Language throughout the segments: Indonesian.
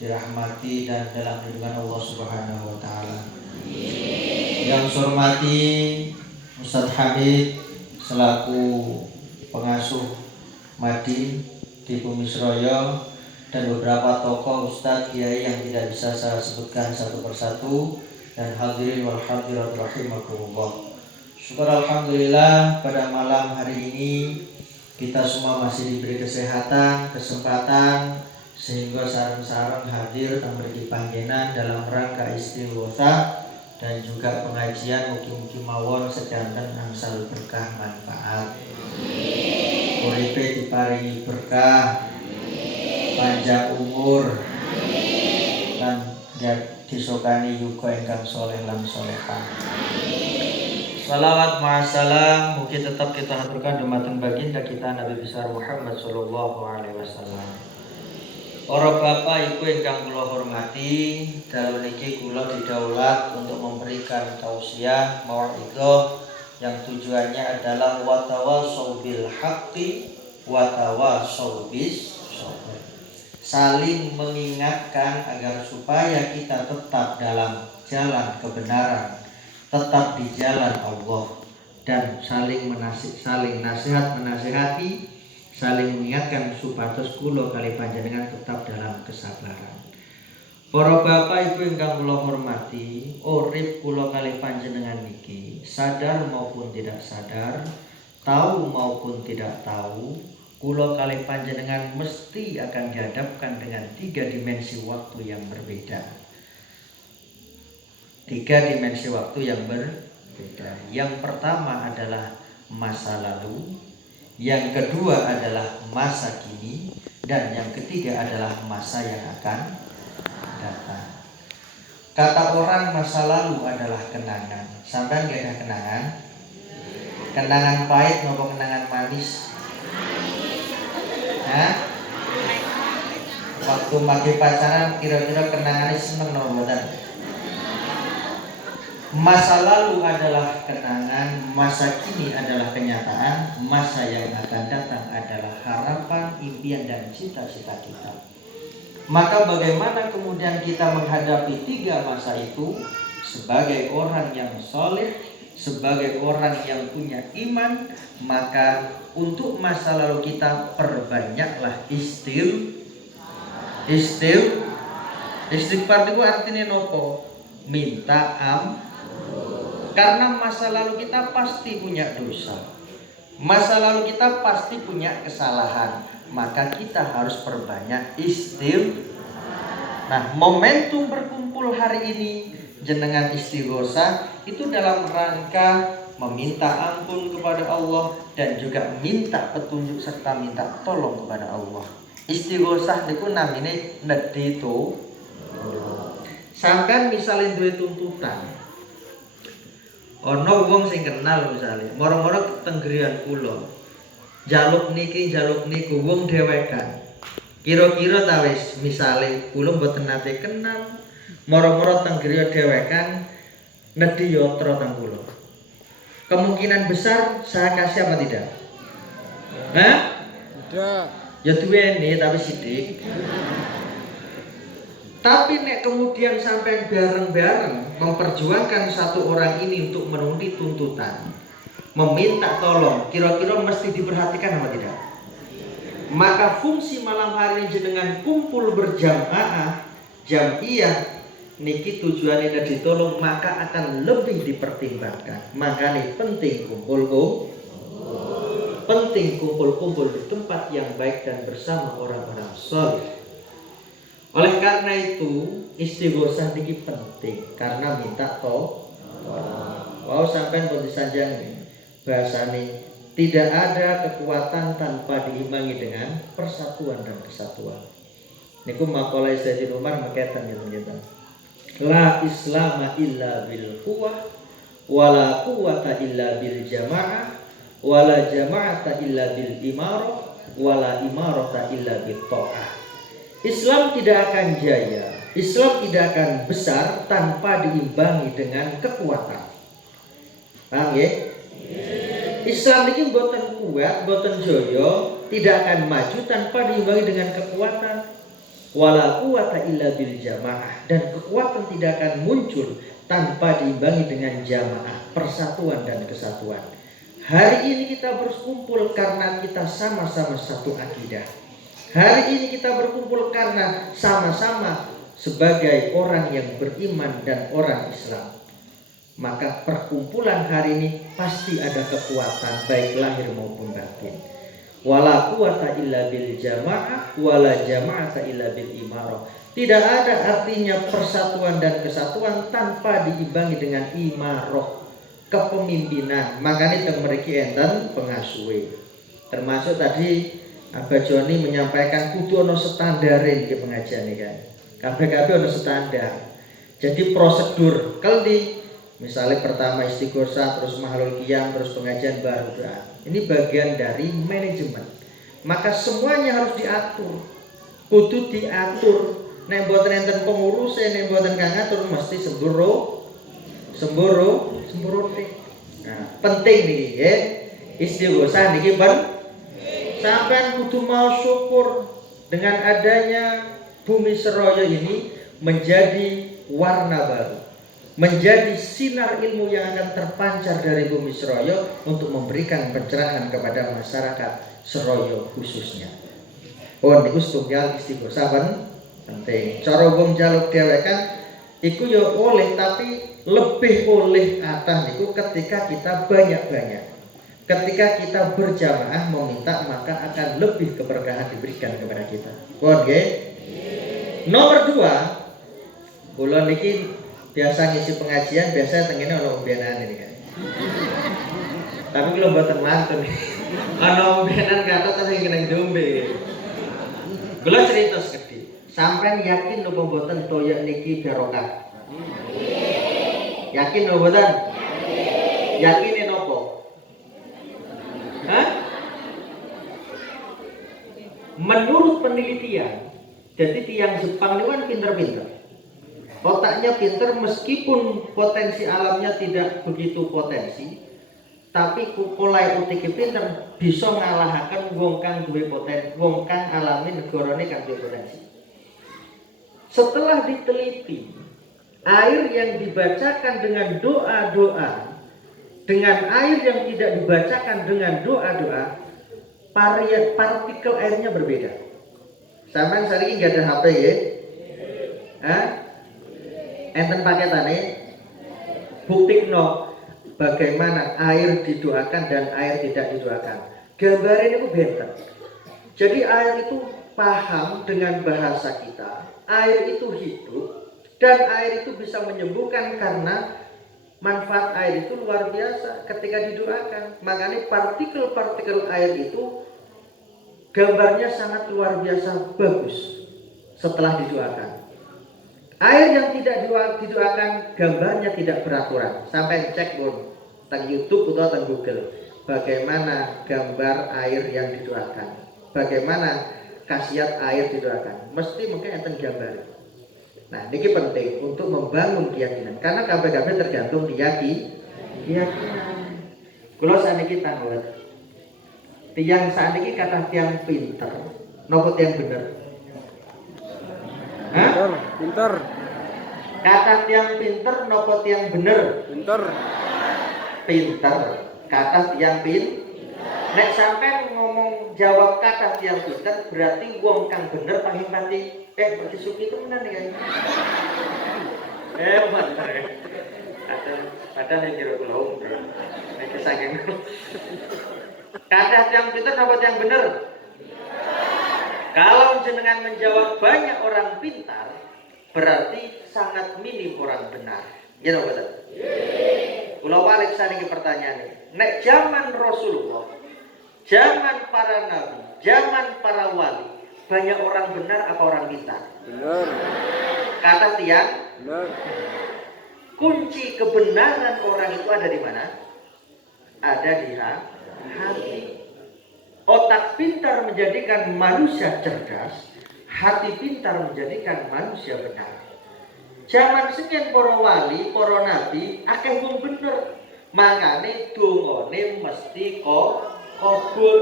dirahmati dan dalam lindungan Allah Subhanahu wa taala. Yang saya hormati Ustadz Hamid selaku pengasuh Madin di Bumisroyo dan beberapa tokoh ustadz kiai yang tidak bisa saya sebutkan satu persatu, dan hadirin wal hadirat rahimakumullah. Syukur alhamdulillah pada malam hari ini kita semua masih diberi kesehatan, kesempatan sehingga sareng-sareng hadir memberi panggenan dalam rangka istighotsah dan juga pengajian mugi-mugi mawon sedanten angsal berkah manfaat. Uripe diparingi berkah, panjang umur, lan disokani yuga ingkang soleh lan solehah. Salawat ma'asalam mugi tetap kita haturkan dumateng baginda kita Nabi besar Muhammad sallallahu alaihi wasallam. Para bapak ibu ingkang kula hormati, dalu niki kula didaulat untuk memberikan tausiah mau'izah yang tujuannya adalah watawasau bil haqqi watawasau bis sabr. Saling mengingatkan agar supaya kita tetap dalam jalan kebenaran, tetap di jalan Allah, dan saling nasihat menasihati, saling mengingatkan supados kula kali panjenengan tetap dalam kesabaran. Para bapak ibu ingkang kula hormati, urip kula kali panjenengan niki sadar maupun tidak sadar, tahu maupun tidak tahu, kula kali panjenengan mesti akan dihadapkan dengan 3 dimensi waktu yang berbeda. 3 dimensi waktu yang berbeda. Yang pertama adalah masa lalu, yang kedua adalah masa kini, dan yang ketiga adalah masa yang akan datang. Kata orang masa lalu adalah kenangan. Sampai nggak ada kenangan? Kenangan pahit maupun kenangan manis? Hah? Waktu magi pacaran kira-kira kenangannya seneng nopo mboten? Masa lalu adalah kenangan, masa kini adalah kenyataan, masa yang akan datang adalah harapan, impian, dan cita-cita kita. Maka bagaimana kemudian kita menghadapi 3 masa itu sebagai orang yang soleh, sebagai orang yang punya iman? Maka untuk masa lalu kita perbanyaklah istighfar itu artinya nopo? Minta karena masa lalu kita pasti punya dosa, masa lalu kita pasti punya kesalahan, maka kita harus perbanyak istighfar. Nah, momentum berkumpul hari ini jenengan istighotsah itu dalam rangka meminta ampun kepada Allah dan juga minta petunjuk serta minta tolong kepada Allah. Istighotsah niku namine nedhi to. Sampeyan misalnya duwe tuntutan, ono wong sing kenal misalnya, moro-moro tenggerian kula. Jaluk niki, jaluk niku wong dhewekan. Kira-kira ta wis misale kula mboten nate kenal, moro-moro tenggerian dhewekan nedhi yatra teng kula. Kemungkinan besar saya kasih apa tidak? Hah? Tidak. Ya duweni tapi sithik. Tapi nek kemudian sampai bareng-bareng memperjuangkan satu orang ini untuk memenuhi tuntutan, meminta tolong, kira-kira mesti diperhatikan apa tidak? Maka fungsi malam hari ini jenengan kumpul berjamaah, jamiah, niki tujuannya ditolong, maka akan lebih dipertimbangkan. Makanya penting kumpul-kumpul di tempat yang baik dan bersama orang-orang saleh. Oleh karena itu istighotsah niki penting karena minta tolong. Wow, sampean pun disanjang bahasane tidak ada kekuatan tanpa diimbangi dengan persatuan dan kesatuan. Niku maqalah Sayyidina Umar makatan ngeten. La islama illa bil quwwah wala quwwata illa bil jamaah wala jama'ata illa bil imarah wala imarata illa bit ta'ah. Islam tidak akan jaya, Islam tidak akan besar tanpa diimbangi dengan kekuatan. Paham ya? Islam ini mboten kuat, mboten jaya, tidak akan maju tanpa diimbangi dengan kekuatan. Wala quwata illa bil jamaah, dan kekuatan tidak akan muncul tanpa diimbangi dengan jamaah, persatuan dan kesatuan. Hari ini kita berkumpul karena kita sama-sama satu akidah. Hari ini kita berkumpul karena sama-sama sebagai orang yang beriman dan orang Islam. Maka perkumpulan hari ini pasti ada kekuatan baik lahir maupun batin. Wala quwata illa bil jamaah wala jama'ata illa bil imarah. Tidak ada artinya persatuan dan kesatuan tanpa diimbangi dengan imarah, kepemimpinan. Makanya mereka enten pengasuhe. Termasuk tadi Abah Joni menyampaikan kudu ono standarin di pengajian ini kan. Kabeh-kabeh ono standar. Jadi prosedur keldi, misalnya pertama istighosah, terus mahlul qiyam, terus pengajian baru doa. Ini bagian dari manajemen. Maka semuanya harus diatur. Kudu diatur. Nek mboten enten pengurus, nek mboten kang ngatur mesti semburo. Nah, penting niki nggih. Istighosah niki sampean kudu mau syukur dengan adanya bumi Seroyo ini menjadi warna baru, menjadi sinar ilmu yang akan terpancar dari bumi Seroyo untuk memberikan pencerahan kepada masyarakat Seroyo khususnya. Oh niku setunggal istighosah penting. Cara wong njaluk dhewekan iku ya oleh, tapi lebih oleh atas niku ketika kita banyak-banyak. Ketika kita berjamaah meminta, maka akan lebih keberkahan diberikan kepada kita. Pun nggih. Nomor 2, kula niki biasa ngisi pengajian, biasa tengene ana umbenan ini kan. Tapi kula mboten mantun. Ana umbenan kathah sing kena dombe. Kula cerita sedikit. Sampeyan yakin napa mboten toya niki barokah? Yakin napa mboten? Yakin napa? Hah? Menurut penelitian, jadi tiang Jepang itu kan pinter-pinter. Otaknya pinter meskipun potensi alamnya tidak begitu potensi, tapi kulai utike pinter bisa ngalahaken wong kang duwe potensi, wong kang alami negarane kang duwe potensi. Setelah diteliti, air yang dibacakan dengan doa-doa dengan air yang tidak dibacakan dengan doa-doa, partikel airnya berbeda. Sampeyan saiki nggak ada HP ya? Enten paketane buktikno bagaimana air didoakan dan air tidak didoakan. Gambarnya itu beda. Jadi air itu paham dengan bahasa kita, air itu hidup, dan air itu bisa menyembuhkan karena manfaat air itu luar biasa ketika didoakan. Makanya partikel-partikel air itu gambarnya sangat luar biasa bagus setelah didoakan. Air yang tidak didoakan gambarnya tidak beraturan. Sampai cek pun tentang YouTube atau tentang Google bagaimana gambar air yang didoakan, bagaimana khasiat air didoakan. Mesti mungkin enten gambar. Nah, ini penting untuk membangun keyakinan, karena kabeh-kabeh tergantung keyakinan. Kalau saat ini kita ngeliat, tiang saat ini kata tiang pinter, nopo tiang bener? Pinter. Kata tiang pinter, nopo tiang bener? Pinter. Kata tiang Nek sampai ngomong jawab kata tiang pinter, berarti wong kang bener paling pati. Pak Suki itu menan ya. Bener. Padahal yang kira kula umur. Nek saking. Kata tiang pinter apa tiang bener? Kalau jenengan menjawab banyak orang pintar, berarti sangat minim orang benar. Ya nggih, betul. Kula balik saniki pertanyaan. Nek zaman Rasulullah, zaman para nabi, zaman para wali, banyak orang benar apa orang pintar? Benar. Kata tiang? Benar. Kunci kebenaran orang itu ada di mana? Ada di hati. Otak pintar menjadikan manusia cerdas, hati pintar menjadikan manusia benar. Zaman sekian para wali, para nabi, akeh wong bener. Makane dongane mesti kabul.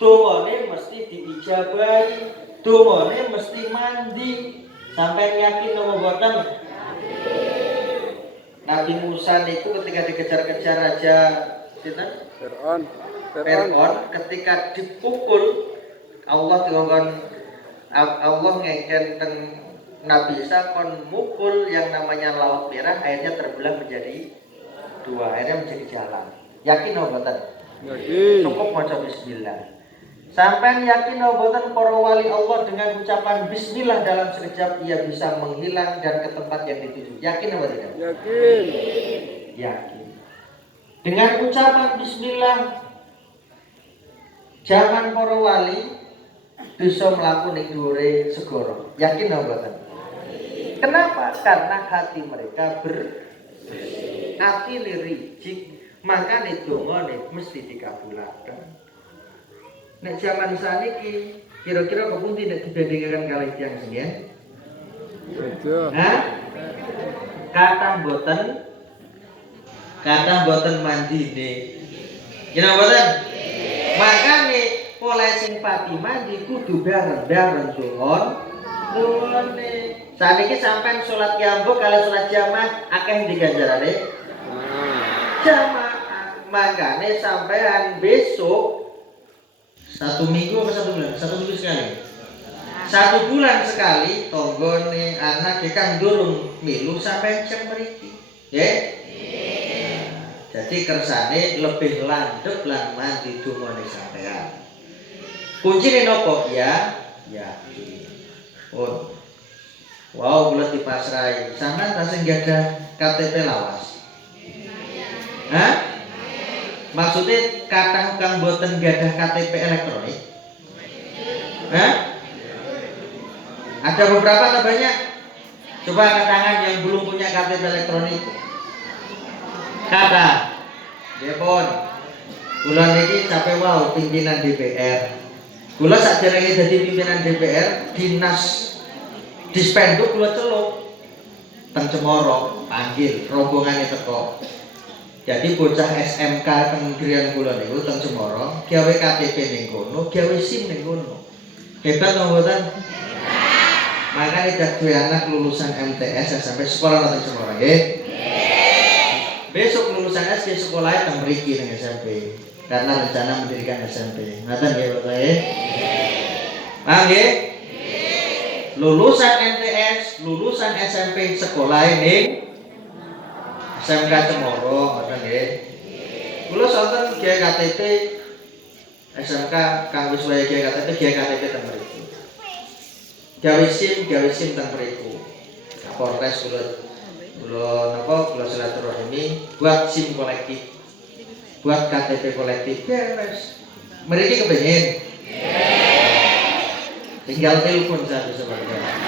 Dongane mesti diijabahi. Dungane mesti mandi. Sampai yakin apa boten? Nabi Musa niku ketika dikejar-kejar raja sinten? Fir'aun ketika dipukul Allah dikongkon Allah ngeken teng Nabi Isa kon mukul yang namanya laut merah akhirnya terbelah menjadi dua, akhirnya menjadi jalan. Yakin apa boten? Yakin. Cukup maca bismillah. Sampai yakin apa boten para wali Allah dengan ucapan bismillah dalam sekejap ia bisa menghilang dan ke tempat yang dituju. Yakin apa tidak? Yakin. Yakin. Dengan ucapan bismillah zaman para wali bisa mlaku ning dhuwure segara. Yakin apa boten? Kenapa? Karena hati mereka hati rijik, makane dongane mesti dikabulaken. Nek zaman saniki kira-kira kepundi nek dibandingkan kali tiyang singen? Hah? Kata boten mandine. Yen boten? Makane oleh sing pati mandi kudu bareng-bareng dongane. Saniki sampean salat kiambuk kali salat jamaah akeh diganjarane. Jamaah. Makane sampean besok 1 minggu apa 1 bulan? 1 minggu sekali. 1 bulan sekali tonggone anak kang durung milu sampai cek mriki. Nggih? Jadi kersane lebih landhep lan mandi dungane sampean. Kuncine napa? Ya. Pun. Wow, kula dipasrahi. Sampeyan tasih gadah KTP lawas. Hah? Maksudnya kathah kang boten gadah KTP elektronik? Hah? Ada beberapa atau banyak? Coba angkat tangan yang belum punya KTP elektronik. Kata. Nggih pun. Kula niki capek wow pimpinan DPR. Kula sakderenge dadi pimpinan DPR, dinas Dispenduk kula celuk teng Cemoro, panggil rombongane teko. Jadi bocah SMK Kementerian kula niku teng Cemoro, gawe KTP ning kono, gawe SIM ning kono. Hebat to mboten? Makane dak duwe anak lulusan MTS sampai sekolah teng Cemoro nggih. Besok lulusan SD sekolahnya teng mriki ning SMP. Karena rencana mendirikan SMP. Ngoten nggih Bapak nggih. Paham nggih? Lulusan MTS, lulusan SMP sekolah ning SMK Cemoro, ngoten nggih. Kula sonten gawe KTP SMK kang wis wae gawe KTP teng mriku. Gawe SIM teng mriku. Kapolres kula silaturahmi buat SIM kolektif. Buat KTP kolektif beres. Mriki kepengin. Tinggal telepon satu sebenarnya.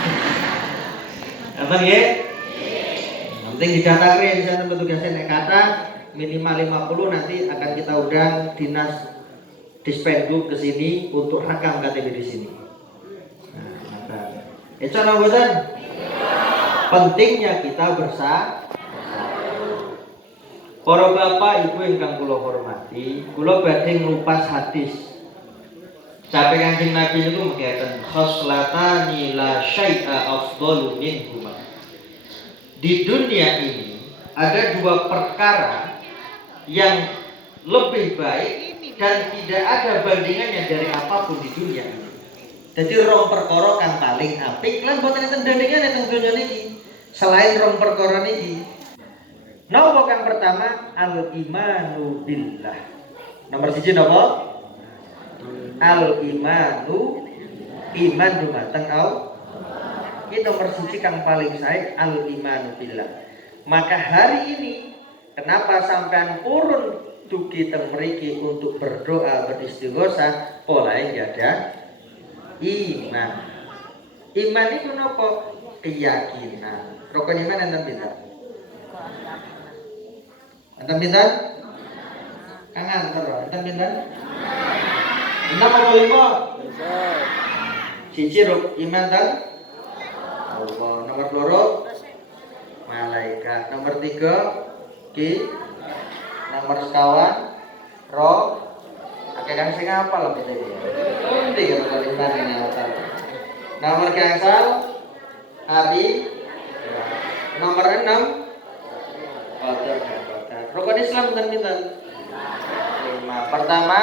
Apa nggih? Penting dicatat di sana petugasnya nek kata minimal 50 nanti akan kita undang dinas Dispenduk ke sini untuk rekam KTP di sini. Nah, itu boten. Pentingnya kita bersama. Para bapak ibu ingkang kula hormati, kula badhe nglupas hadis. Sampai Kanjeng Nabi itu mengatakan khoslatani la syai'a afdalu minhuma. Di dunia ini ada 2 perkara yang lebih baik dan tidak ada bandingannya dari apapun di dunia ini. Jadi rong perkara kang paling apik lan boten enten bandingane teng donya niki. Selain rong perkara niki. Napa kang pertama? Al-imanu billah. Nomor 1 napa? Al-imanu iman dumateng Allah. Ini nomor 1 kang paling sae al-imanu billah. Maka hari ini kenapa sampean purun dugi teng mriki untuk berdoa beristighosa polahe ada iman. Iman itu napa? Keyakinan. Rukun iman enten pinten? Enten pinten? Kang anter, enten pinten? 6 atau 5? Siji iman dan Allah. Nomor 2 malaikat. Nomor 3 nomor sekawan roh. Akeh kang sing apal kita iki. Pundi karo iman ini awak. Nomor gangsal hari. Nomor 6 qadar dan qadar. Rukun Islam pinten? 5. Pertama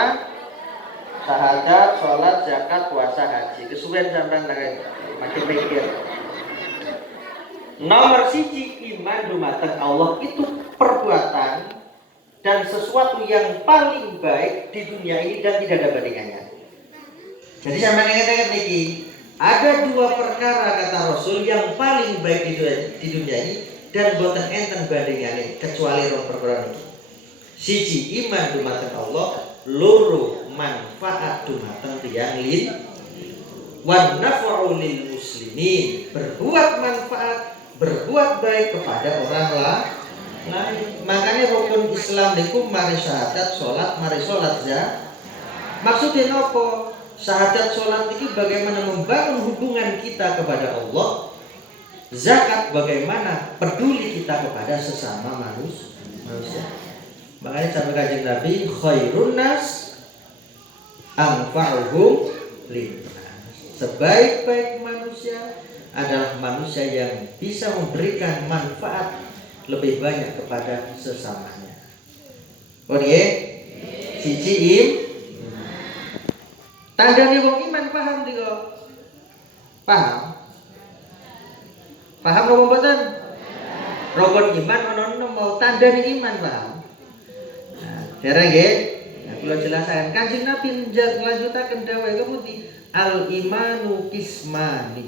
syahadat, sholat, zakat, puasa, haji. Kesuwen sampean makin mikir. Nomor 1 iman dumateng Allah itu perbuatan dan sesuatu yang paling baik di dunia ini dan tidak ada bandingannya. Jadi sampean ingat-ingat niki, ada 2 perkara kata Rasul yang paling baik di dunia ini dan boten enten bandingane kecuali 2 perkara niki. 1 iman dumateng Allah, loro manfaat dumateng tiyang lin wan naf'u lil muslimin, berbuat manfaat, berbuat baik kepada orang lain. Makanya rukun Islam niku mari syahadat, salat, mari salat zakat. Maksudnya nopo? Syahadat, salat iki bagaimana membangun hubungan kita kepada Allah. Zakat bagaimana peduli kita kepada sesama manusia. Makanya sampai Kanjeng Nabi, khairun nas anfa'uhum linnas. Sebaik-baik manusia adalah manusia yang bisa memberikan manfaat lebih banyak kepada sesamanya. Oke, siji tandane wong iman paham tiga. Paham? Paham apa mboten? Rukun iman ono mau tandane iman paham. Nah, dereng nggih. Nah, kula jelasaken Kanjeng Nabi nglanjutaken dawuh kemudian al imanu kismani.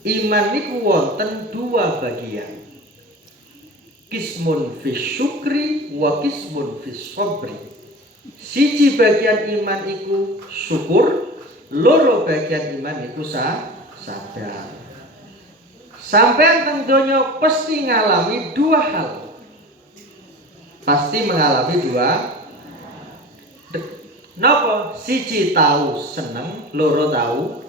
Iman niku wonten 2 bagian. Kismun fis syukri wa kismun fis sabri. Siji bagian iman iku syukur, loro bagian iman iku sabar. Sampeyan teng donya pasti ngalami 2 hal. Pasti mengalami 2. Napa? Siji tahu seneng, loro tahu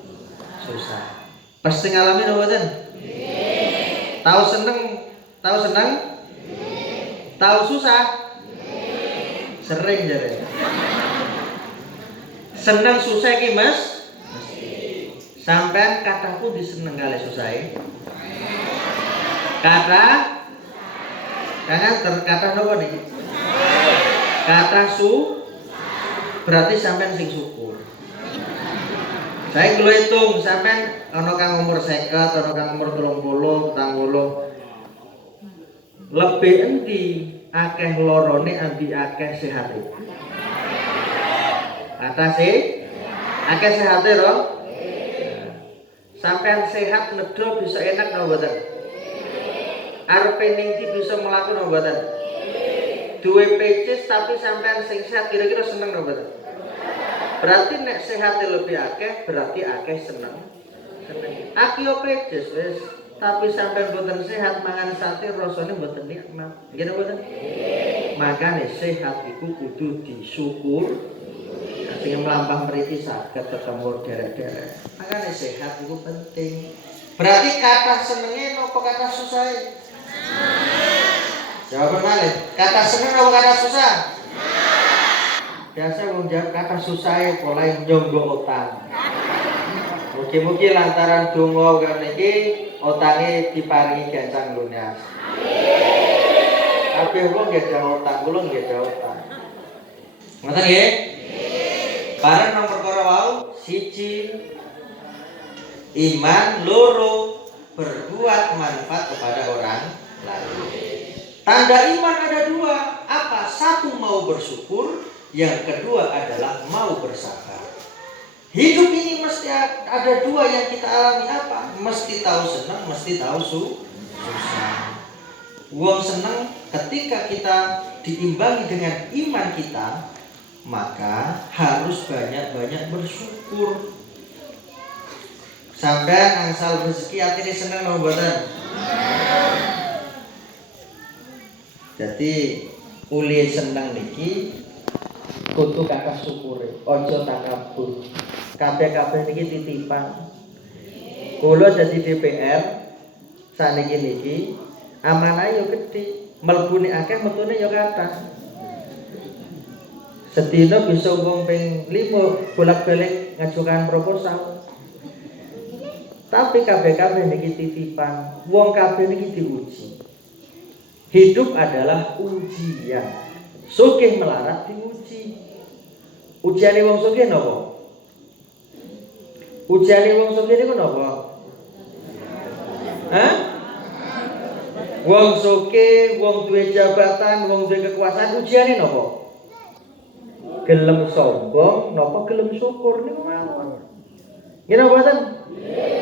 susah. Pasti ngalami napa mboten? Nggih. Tahu seneng? Tahu susah? Sering jare. Seneng susah iki, Mas? Sampean kataku diseneng kali susahe. Kata napa niki? Kata berarti sampean sing syukur. Saya kula hitung sampean ana kang umur 50, ana kang umur 30, 40. Lebih endi akeh lorone ambi akeh sehate. Atase akeh sehate ro. Sampean sehat nedo bisa enak napa mboten? Arepe ning ndi bisa mlaku napa mboten? Duwe pecis tapi sampean sing sehat kira-kira seneng napa mboten? Berarti nek sehate lebih akeh berarti akeh seneng. Akio pecis wis tapi sampean mboten sehat mangan sate rasane mboten nikmat. Nggih napa mboten? Makane sehat iku kudu disyukur. Sing mlampah mriki saged ketemu derek-derek. Makane sehat iku penting. Berarti kata senenge napa kata susahe? Jawaban malih, kata seneng napa kata susah? Biasa wong jawab kata susahe pola njonggo utang. Mugi-mugi lantaran donga kene iki utange diparingi gancang lunas. Amin. Kabeh wong nggih utang, kula nggih utang. Ngoten nggih? Bareng nang perkara wau, siji iman, loro berbuat manfaat kepada orang lain. Tanda iman ada 2. Apa? 1 mau bersyukur, yang kedua adalah mau bersabar. Hidup ini mesti ada 2 yang kita alami apa? Mesti tahu senang, mesti tahu susah. Wong senang ketika kita diimbangi dengan iman kita, maka harus banyak-banyak bersyukur. Sampai angsal rezeki atine seneng napa mboten? Jadi uli seneng niki kudu kakak syukure, ojo takabur. Kabeh-kabeh niki titipan. Kula jadi DPR saniki niki amanah yo gedhe, mlebune akeh metune yo kathah. Sedina bisa wong ping 5 bolak-balik ngajukan proposal. Tapi kabeh-kabeh niki titipan, wong kabeh niki diuji. Hidup adalah ujian. Sugih melarat diuji. Ujiane wong sugih napa? Ujiane wong sugih niku napa? Hah? Wong sugih, wong duwe jabatan, wong duwe kekuasaan ujiane napa? Gelem sombong napa gelem syukur niku mawon. Ngene mboten?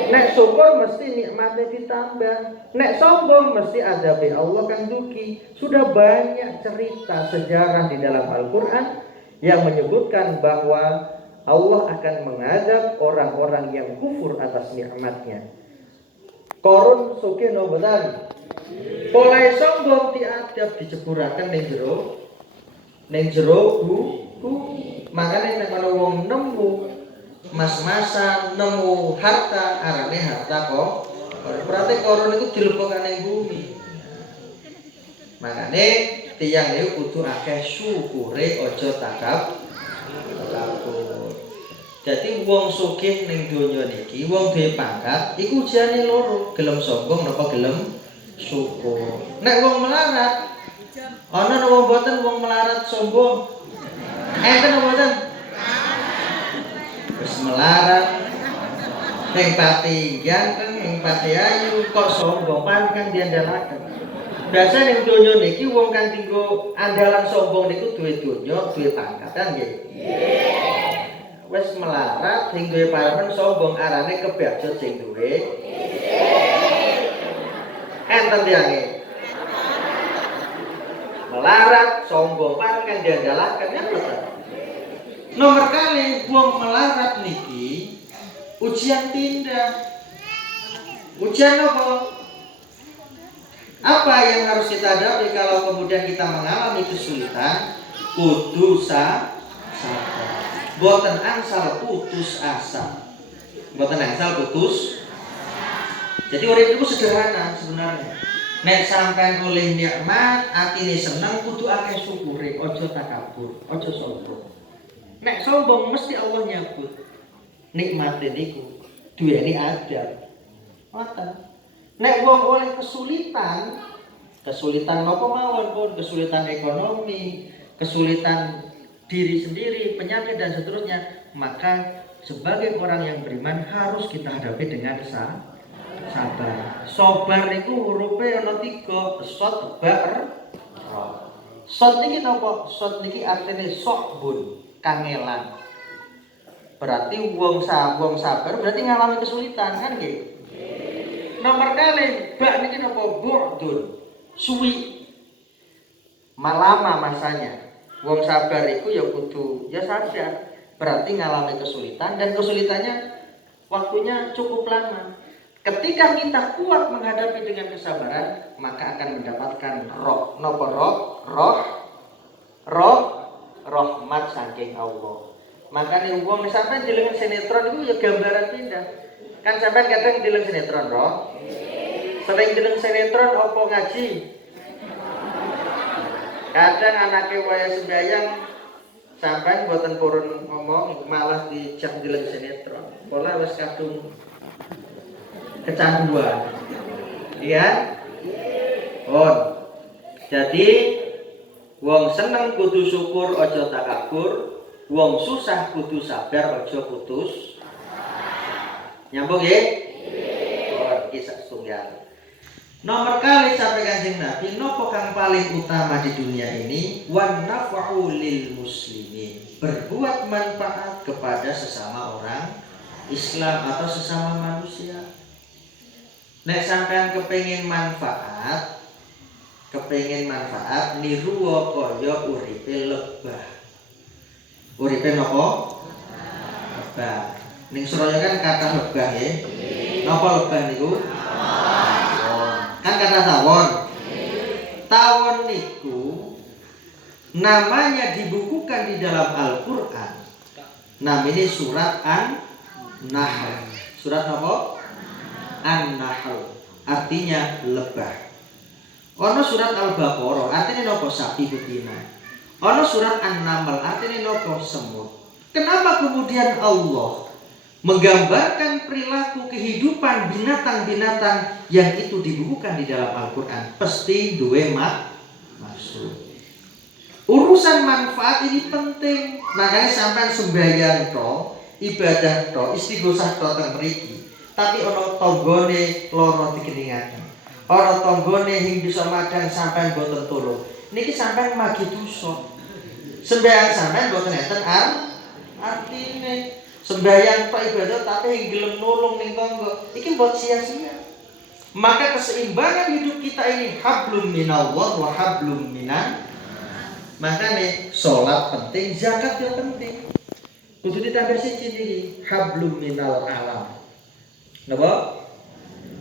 Nek syukur mesti nikmatnya ditambah. Nek sombong mesti azabe Allah kan duki. Sudah banyak cerita sejarah di dalam Al-Qur'an yang menyebutkan bahwa Allah akan mengazab orang-orang yang kufur atas nikmatnya. Korun sugih napa mboten? Mulai sombong diadab diceburaken ning jero buku. Makane nek ana wong nemu mas-masan, nemu harta, arane harta kok. Berarti korun itu dilebokkan ning bumi. Makane tiyang niku kudu akeh syukure aja takabur. Jadi wong sugih ning donya niki, wong duwe pangkat, iku ujiane loro, gelem sombong napa gelem syukur. Nek wong melarat, ana wong mboten wong melarat sombong. Enten mboten? Wis melarat ning pati ganteng, ning pati ayu kok sombong kan diandalaken. Biasa ning donya niki wong kang dienggo andalan sombong niku duwe donya, duwe pangkat kan nggih. Wis melarat sing duwe paremen sombong arane kebabjot sing duwe. Enten tiange. Melarat sombong kan diandalaken ya betul. Nomor kali wong melarat niki ujian tindak. Ujian apa? Apa yang harus kita hadapi kalau kemudian kita mengalami kesulitan? Kudu sabar. Boten angsal putus asa. Boten angsal putus. Jadi urip itu sederhana sebenarnya. Nek sampean oleh nikmat, atine seneng kudu akeh syukure, aja takabur, aja sombong. Nek sombong mesti Allah nyabut nikmate niku duweni adab. Ngoten. Nek wong oleh kesulitan napa mawon pun, kesulitan ekonomi, kesulitan diri sendiri, penyakit dan seterusnya, maka sebagai orang yang beriman harus kita hadapi dengan sabar. Sabar niku hurufe ana 3, sot, ba, ra. Sot niki napa? Sot niki artine sokbun, kangelan. Berarti wong sabar berarti ngalami kesulitan kan nggih? Nomor kali bak niki napa? Bu'dun, suwi. Lama masanya. Wong sabar iku ya kudu ya sabar. Berarti ngalami kesulitan dan kesulitannya waktunya cukup lama. Ketika kita kuat menghadapi dengan kesabaran, maka akan mendapatkan rahmat saking Allah. Makanya wong sampean dileng sinetron itu ya gambaran pindah. Kan sampean kadang dileng sinetron roh. Sering dileng sinetron opo ngaji. Kadang anake waya sembayang sampean boten purun ngomong malah dicap dileng sinetron. Pola wis kadung kecanduan. Iya? Oh. Jadi wong seneng kudu syukur aja takabur, wong susah kudu sabar aja putus. Nyambung nggih? Oh, kisah setunggal. Nomor kali sampai Kanjeng Nabi, nopo kang paling utama di dunia ini? Wan naf'u lil muslimin. Berbuat manfaat kepada sesama orang Islam atau sesama manusia. Nek sampean kepengin manfaat niruwa kaya uripe lebah. Uripe napa? Lebah. Ning Suraya kan kata lebah ya. Napa lebah niku? Kan kata tawon. Tawon niku namanya dibukukan di dalam Al-Qur'an. Namanya surat An-Nahl. Surat apa? An-Nahl. Artinya lebah. Ono surat Al-Baqarah artinya napa? Sapi betina. Ono surat An-Naml artinya napa? Semut. Kenapa kemudian Allah menggambarkan perilaku kehidupan binatang-binatang yang itu dibukukan di dalam Al-Quran. Pasti duwe maksud. Urusan manfaat ini penting. Makanya sampai sembahyang to, ibadah to, istighosah to teng mriki. Tapi ana tanggane lara dikeningaken. Ana tanggane sing bisa madang sampean boten tulung. Niki sampean magi dosa. Sembahyang sampean boten enten artine. Sembahyang pak ibadah tapi yang gelem nulung ning tangga iki buat sia-sia. Maka keseimbangan hidup kita ini hablum minallah wa hablum minan. Makanya sholat penting, zakat juga penting. Kudu ditambah siji iki hablum minal alam. Napa?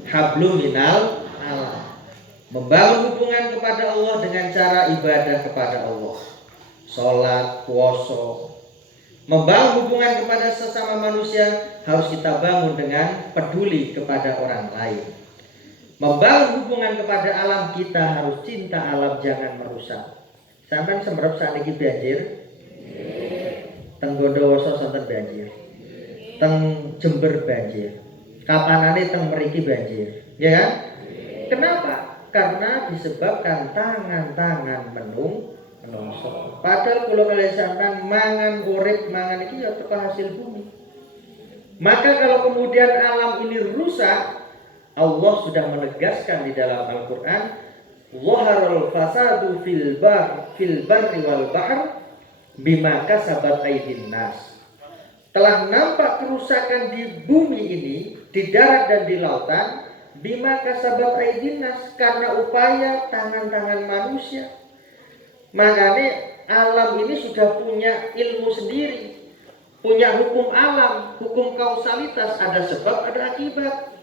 Hablum minal alam. Membangun hubungan kepada Allah dengan cara ibadah kepada Allah. Sholat, puasa. Membangun hubungan kepada sesama manusia harus kita bangun dengan peduli kepada orang lain. Membangun hubungan kepada alam kita harus cinta alam, jangan merusak. Sampai semerep saniki banjir. Teng Bondowoso sonten banjir. Teng Jember banjir. Kapanane teng mriki banjir. Ya kan? Kenapa? Karena disebabkan tangan-tangan menungso. Padahal kula kalih sampean mangan urip mangan iki ya teko hasil bumi. Maka kalau kemudian alam ini rusak, Allah sudah menegaskan di dalam Al-Qur'an, "Zaharul fasadu fil barri wal bahr bima kasabat aydin nas." Telah nampak kerusakan di bumi ini, di darat dan di lautan, bima kasabat aydin nas, karena upaya tangan-tangan manusia. Makanya alam ini sudah punya ilmu sendiri, punya hukum alam, hukum kausalitas, ada sebab, ada akibat.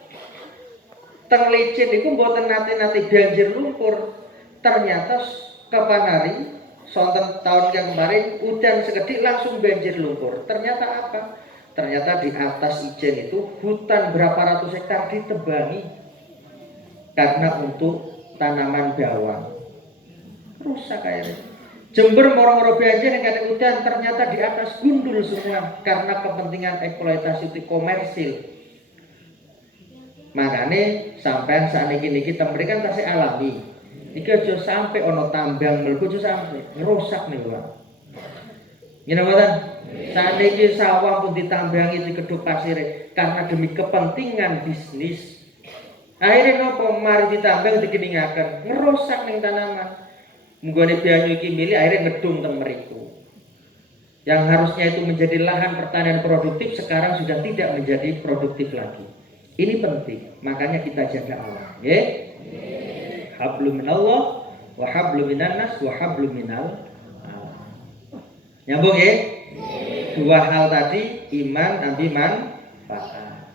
Teng licin itu mboten nate-nate banjir lumpur. Ternyata kapanari sonten tahun yang kemarin hujan sekedik langsung banjir lumpur. Ternyata apa? Ternyata di atas Ijen itu hutan berapa ratus hektar ditebangi karena untuk tanaman bawang. Rusak airnya. Jember moro-moro banjir yang ada hujan, ternyata di atas gundul semua karena kepentingan eksploitasi komersil. Makanya sampai saat ini kita memberikan tasik alami. Iki aja sampai ono tambang mlebu aja sampai ngerusak nih Pak. Ngene mboten? Saat ini sawah pun ditambangi di keduk pasir karena demi kepentingan bisnis. Akhirnya nopo mari ditambang dikeningaken, ngerusak ning tanaman. Munggone banyu iki milih akhirnya ngedung teng mriku. Yang harusnya itu menjadi lahan pertanian produktif sekarang sudah tidak menjadi produktif lagi. Ini penting, makanya kita jaga alam, ya. Hablum minallah wa hablum minannas wa hablum minal alam. Nyambung ya? Dua hal tadi, iman nanti manfaat.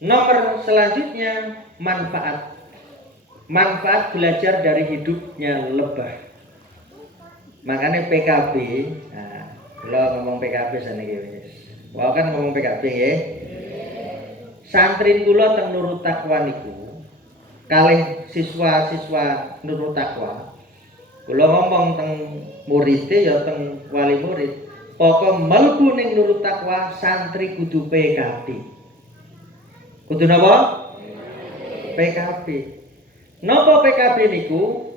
Nomor selanjutnya manfaat. Manfaat belajar dari hidupnya lebah. Makanya PKB, nah, lo ngomong PKB sana guys. Wah kan ngomong PKB ya. Santri kula teng Nurut Taqwa niku kalih siswa-siswa Nurut Taqwa. Kula ngomong teng muridé ya teng wali murid. Pokok mlebu ning Nurut Taqwa santri kudu PKB. Kudu napa? PKB. Napa PKB niku?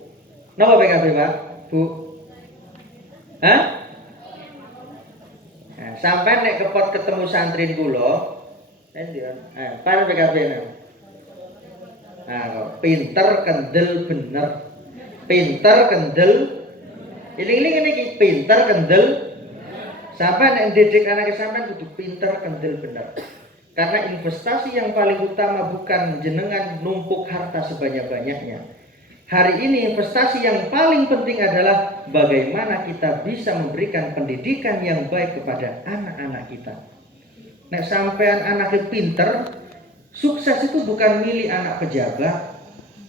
Napa PKB, Pak? Bu? Hah? Nah, sampai nek kepot ketemu santri kula, para PKB nah. Nah, pinter kendel bener. Pinter kendel. Iling-iling niki pinter kendel. Sampai nek didik anak sampean kudu pinter kendel bener. Karena investasi yang paling utama bukan jenengan numpuk harta sebanyak-banyaknya. Hari ini investasi yang paling penting adalah bagaimana kita bisa memberikan pendidikan yang baik kepada anak-anak kita. Nek sampean anaknya pinter, sukses itu bukan milik anak pejabat.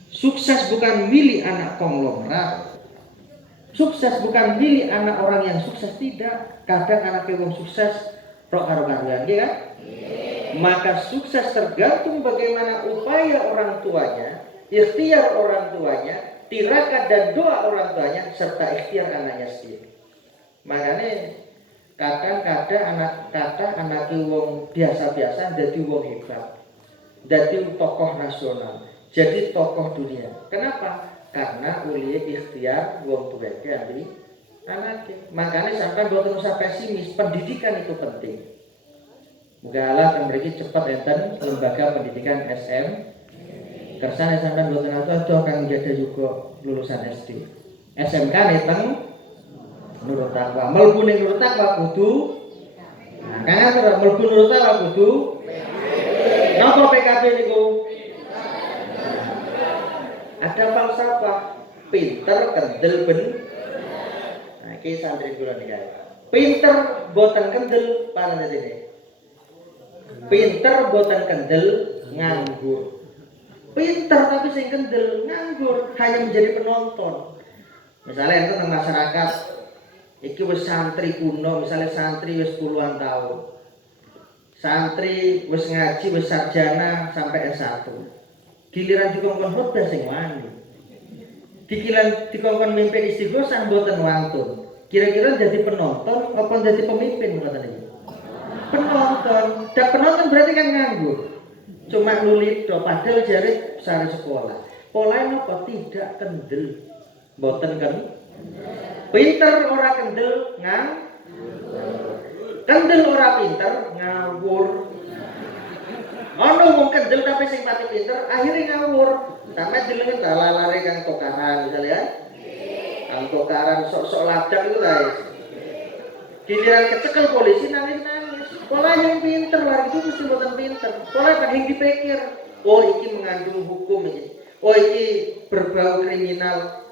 Sukses bukan milik anak konglomerat. Sukses bukan milik anak orang yang sukses, tidak. Kadang anak yang sukses rok karo-karuan, ya kan? Maka sukses tergantung bagaimana upaya orang tuanya, ikhtiar orang tuanya, tirakat dan doa orang tuanya, serta ikhtiar anaknya sendiri. Makanya Kadang-kadang anak wong biasa-biasa jadi wong hebat. Jadi tokoh nasional, jadi tokoh dunia. Kenapa? Karena oleh ikhtiar wong tuweke ambil anaknya. Makanya sampai boten usah pesimis, pendidikan itu penting. Mugalah kan mriki cepat enten lembaga pendidikan SM. Kersane sampai boten atuh akan jadi juga lulusan SD. SMK neteng Nurut Taqwa. Mlebu ning Nurut Taqwa kudu kang atur mlebu Nurut Taqwa kudu napa PKB niku? Ada falsafah pinter kendel ben. Nah iki santri kula niki. Pinter boten kendel panjenengane. Pinter boten kendel nganggur. Pinter tapi sing kendel nganggur hanya menjadi penonton. Misalnya itu nang masyarakat iki wis santri kuno, misalnya santri wis puluhan tahun. Santri wis ngaji wis sarjana sampai S1. Giliran dikongkon khotbah sing wani. Dikongkon mimpin istighosah mboten wantun. Kira-kira jadi penonton apa jadi pemimpin ngoten iki? Penonton. Dan penonton berarti kan nganggur. Cuma nulis do padahal jare sare sekolah. Polanya apa tidak kendel. Mboten kan? Pinter ora kendel kendel ora pinter ngawur. Ono wong kendel tapi sing pati pinter akhirnya ngawur. Sampe dilenge dalalare kang tokaran misalnya. Kang tokaran sok-sok lajak itu guys. Giliran kecekel polisi nangis-nangis. Pola yang pinter lah itu mesti boten pinter. Pola yang dipikir, oh iki mengandung hukum iki. Oh iki berbau kriminal.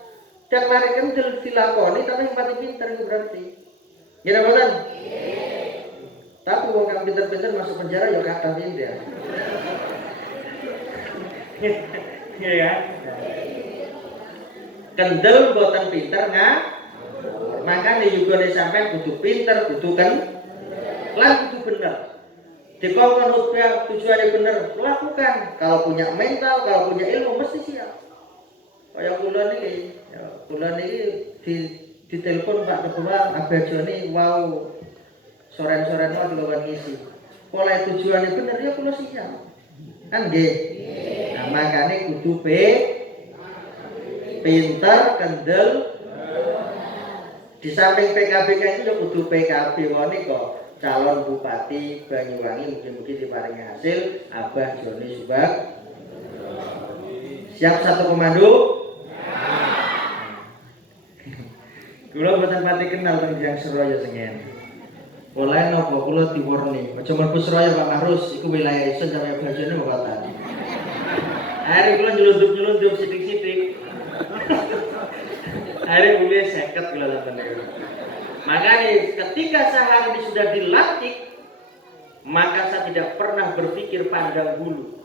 Dan lari kendel dilakoni tapi yang pati pinter itu berarti. Ya boten? Tapi wong kang pinter-pinter masuk penjara ya kata pinter. Iya kan? Kendel boten pinter makanya juga sampai kudu pinter, kudu kan lan kudu bener. Dikongkon khotbah tujuannya bener, lakukan. Kalau punya mental, kalau punya ilmu mesti siap. Kayak kula niki di telepon Pak Ketua abajane wow soren-soren wae dilawan ngisi. Pola tujuannya bener ya kula siap. Kan nggih. Nah, makane kudu pinter, kendel. Di samping PKB kan itu ya kudu PKB wone kok calon bupati Banyuwangi mungkin-mungkin diparingi hasil Abah Joni Subag. Siap satu komando? Kula mboten pati kenal teng Jang Suraya sengen. Oleh napa kula diwarni, aja mlebu Suraya Pak Mahrus, iku wilayah isun sampe bajane mboten. Hari kula nyelundup sithik-sithik. Hari mulai 50 kula lakukan. Makanya ketika sehari ini sudah dilantik, maka saya tidak pernah berpikir pandang bulu.